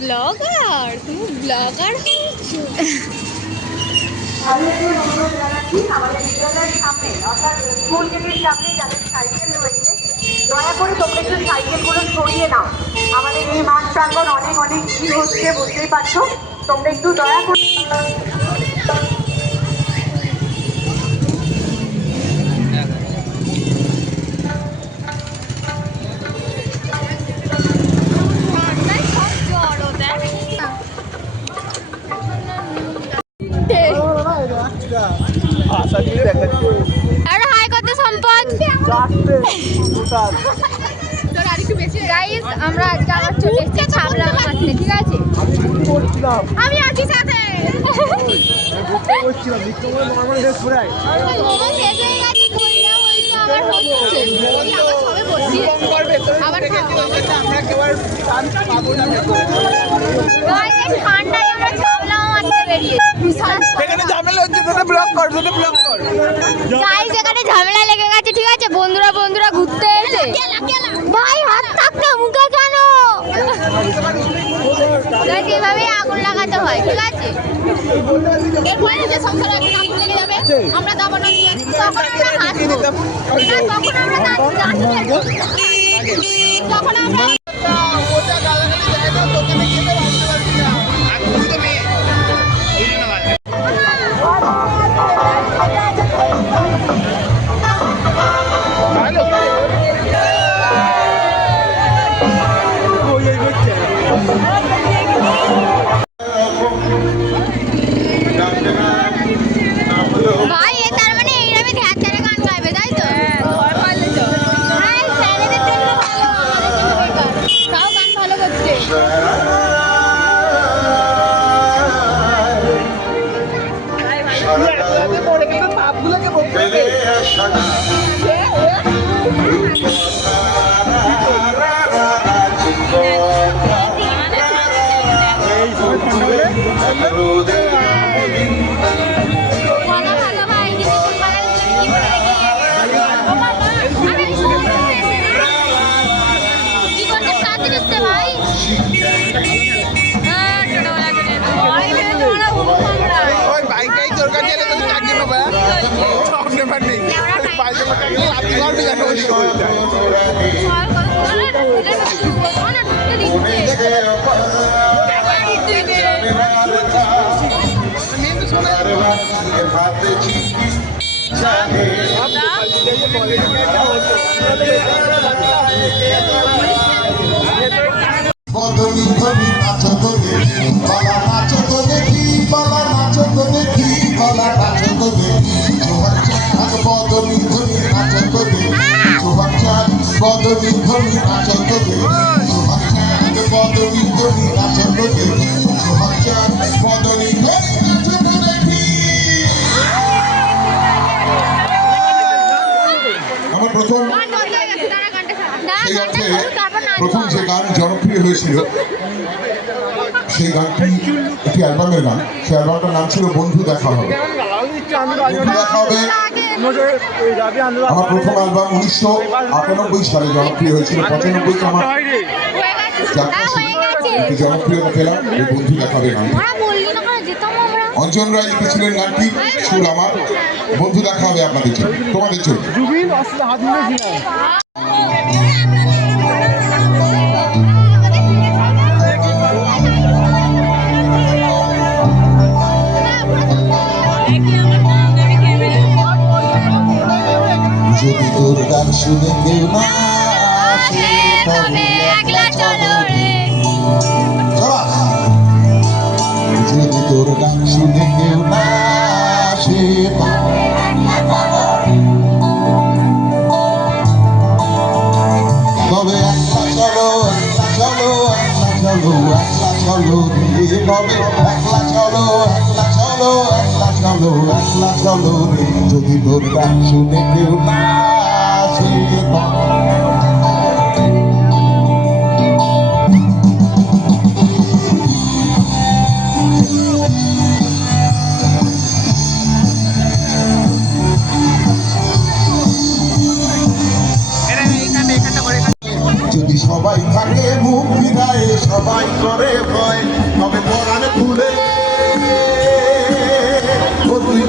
Blogger, তুমি blogger হয়েছো? আমি একটু অনুরোধ জানাচ্ছি আমাদের বিদ্যালয়ের সামনে অর্থাৎ স্কুল গেটের সামনে যাদের সাইকেল রয়েছে দয়া করে তোমরা একটু সাইকেলগুলো সরিয়ে নাও। আমাদের এই মাঠ প্রাঙ্গণ অনেক অনেক ভিড় হচ্ছে, বুঝতেই পারছো। তোমরা একটু দয়া করে আর হাই কত সম্পদ গাইস, আমরা আজকে আবার চলে এসেছি ছাবলা মারতে, ঠিক আছে? আমি আছি সাথে। ঠান্ডায় আমরা ছাবলা মারতে বেরিয়েছি। গাইস, এখানে ঝামেলা লেগে গেছে, ঠিক আছে? বন্ধুরা ঘুরতে এসে ভাই হাত থাকতে মুখে কেন? এভাবেই আগুন লাগাতে হয়, ঠিক আছে? এরপরে যে সংসারে আগুন লেগে যাবে, আমরা দাবানো নিয়ে তখন আমরা হাসবো না, তখন আমরা তখন আমরা ভাই তার মানে এইরকমই ধ্যান ধ্যানে গান গাইবে, তাই তো? ভাই স্যারেদের দেখলে ভালো, তাও গান ভালো করছে। প্রথম যে গান জনপ্রিয় হয়েছিল সেই গানটি একটি অ্যালবামের গান। সেই অ্যালবামটার নাম ছিল বন্ধু দেখা হবে। আমার প্রথম অ্যালবাম 1998 সালে জনপ্রিয় হয়েছিল। 95 আমার জনপ্রিয়তা পেলাম এই বন্ধু দেখা হবে গান। অঞ্জন রায় লিখেছিলেন গানটি, সুর আমার। বন্ধু দেখা হবে আপনাদের জন্য, তোমাদের জন্য। যদি তোর গান শুনে কেউ না যদি তোর গান শুনে কেউ না আসে, তবে একলা চলো একলা চলো একলা চলো একলা চলো রে, তবে একলা চলো একলা চলো একলা চলো একলা চলো রে। যদি তোর গান শুনে কেউ না আসে, যদি সবাই থাকে মুখ বিদায়, সবাই করে ভয়, তবে পরাণ খুলে ও তুই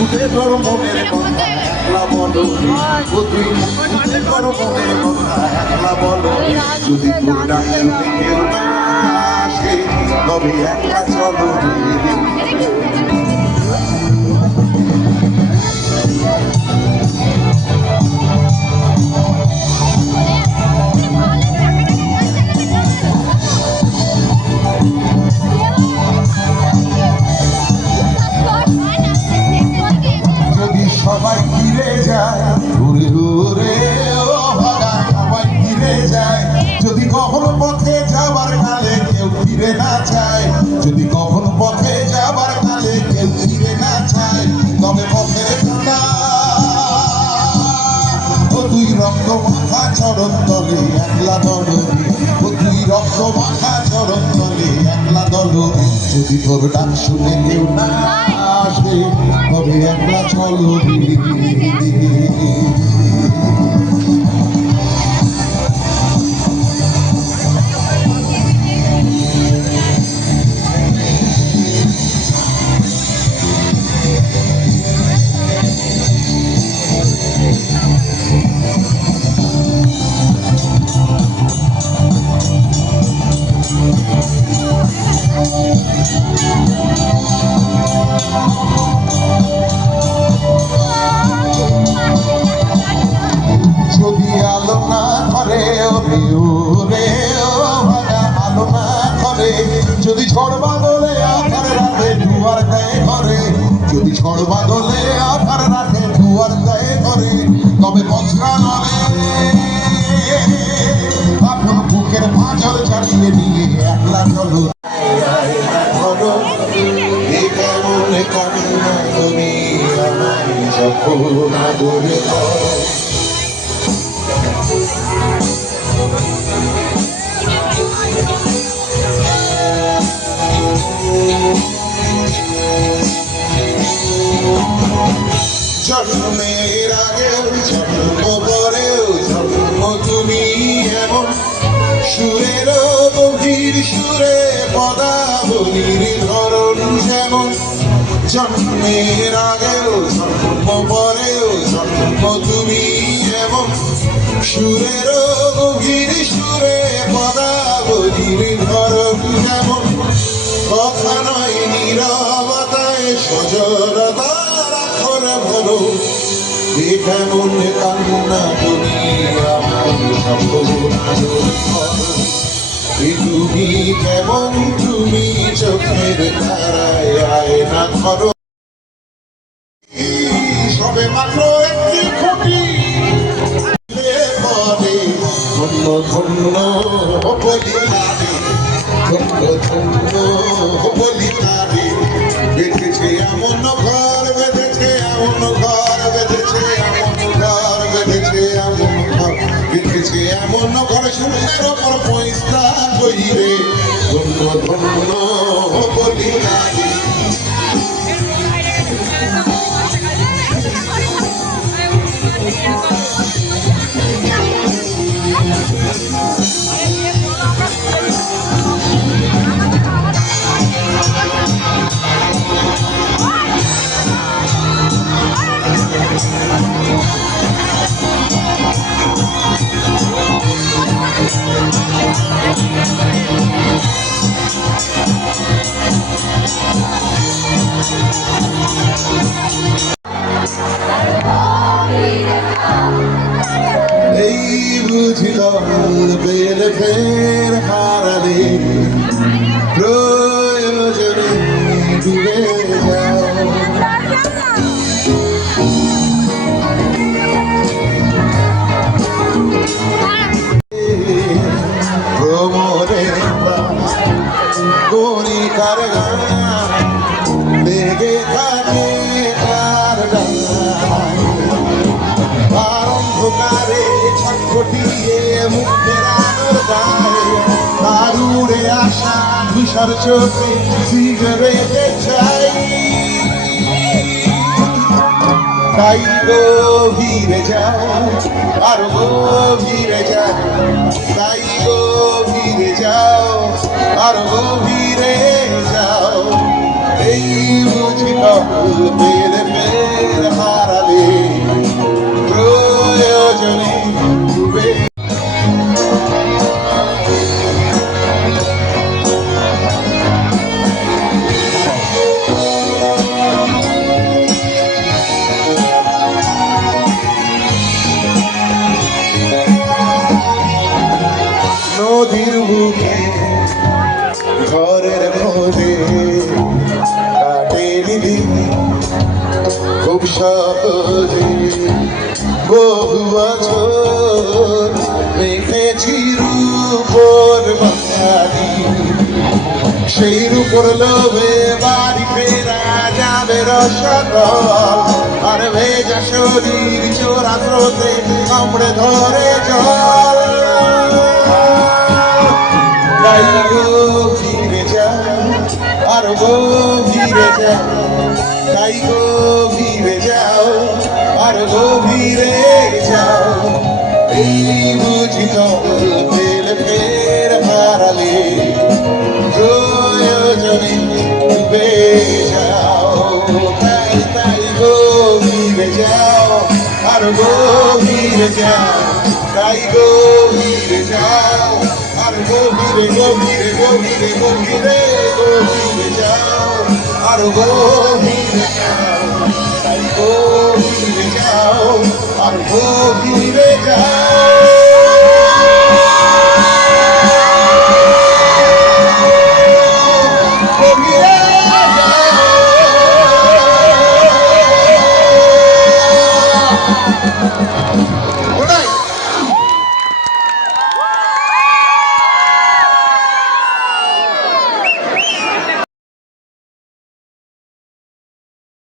উঠে তোর মনের কথা একলা বলো, ও তুই উঠে তোর মনের কথা একলা বলো, যদি তোর ডাক শুনে কেউ না আসে তবে একলা চলো রে। যদি সবাই ফিরে যায় ঘুরে ঘুরে, ও ভাগা সবাই ফিরে যায়, যদি কখনো পথে যাবার কালে কেউ ফিরে না চায়, যদি কখনো পথে যাবার কালে কেউ ফিরে না চায়, তবে পথের কাঁটা ও তুই রক্ত মাখা চরণ তলে একলা দলবি, ও তুই রক্ত মাখা চরণ তলে একলা দলবি, যদি তোর ডাক শুনে কেউ না আসে তবে একলা চলবি। যদি আলো না করে ওরে ওরে, ও ভাগা আলো না করে, যদি ঝড় বাদলে আধার রাতে দুয়ার গায়ে ঘরে, যদি ঝড় বাদলে আধার রাতে দুয়ার গায়ে ঘরে, তবে বজ্রা নলে আপন বুকের পাঁজর চালিয়ে নিয়ে একলা চলো ধরো, এ কেমন কান্না তুমি আমায় যখন আদরে করো। জন্মের আগেও জন্ম পরেও জন্ম তুমি এমন, সুরেরও গভীর সুরে পদাবলীর ধরন যেমন, জন্মের আগেও জন্ম পরেও জন্ম তুমি এমন, সুরেরও গভীর সুরে পদাবলীর ধরন যেমন, কথা নয় নীরবতায় সজলতা রাখর ভরো, এ কেমন কান্না তুমি আমার সকল আদর করো, এ তুমি কেমন তুমি চোখের ধারায় আয়না করো, সবে মাত্র একটি খুঁটি পরে ধন্য ধন্য বলিলারে, ধন্য ধন্য বলিলারে, বেঁধেছে এমন ঘর বেঁধেছে এমন ঘর বেঁধেছে এমন ঘর বেঁধেছে এমন ঘর বেঁধেছে এমন ঘর, সুন্দর ওপর পয়সা কইরে ধন্য ধন্য বলিলারে। এই বুঝলাম বেল ফের হারালে প্রয়োজনে ডুবে যাও, ভ্রমরে কণিকার গান লেগে থাকে তার ডান, অন্ধকারে ছটফটিয়ে মুখের আলোর গায়ে তার উড়ে আসা ধূসর চোখে সিগারেটে চাই, তাই গভীরে যাও আর গভীরে যাও, তাই গভীরে যাও আর গভীরে যাও। এই বুঝি কল্পের ফের হারালে প্রয়োজনে ডুবে। নদীর বুকে ঘরের মনে কাটে দিন খুব সহজে, বহু বছর দেখেছি রূপর বাঙালি, সেই রূপর লোভে বাড়ি ফেরা যাবে রসগোল, আর ভেজা শরীর চোরা স্রোতে কামড়ে ধরে জল। তাই গভীরে যাও আর গভীরে যাও, তাই গভীরে যাও আর গভীরে যাও। এই বুঝি কল্পের ফের হারালে প্রয়োজনে ডুবে যাও। তাই তাই গভীরে যাও আর গভীরে যাও, তাই গভীরে যাও আর গভীরে গভীরে গভীরে গভীরে গভীরে যাও আর গভীরে যাও, তাই গভীরে যাও আর গভীরে যাও।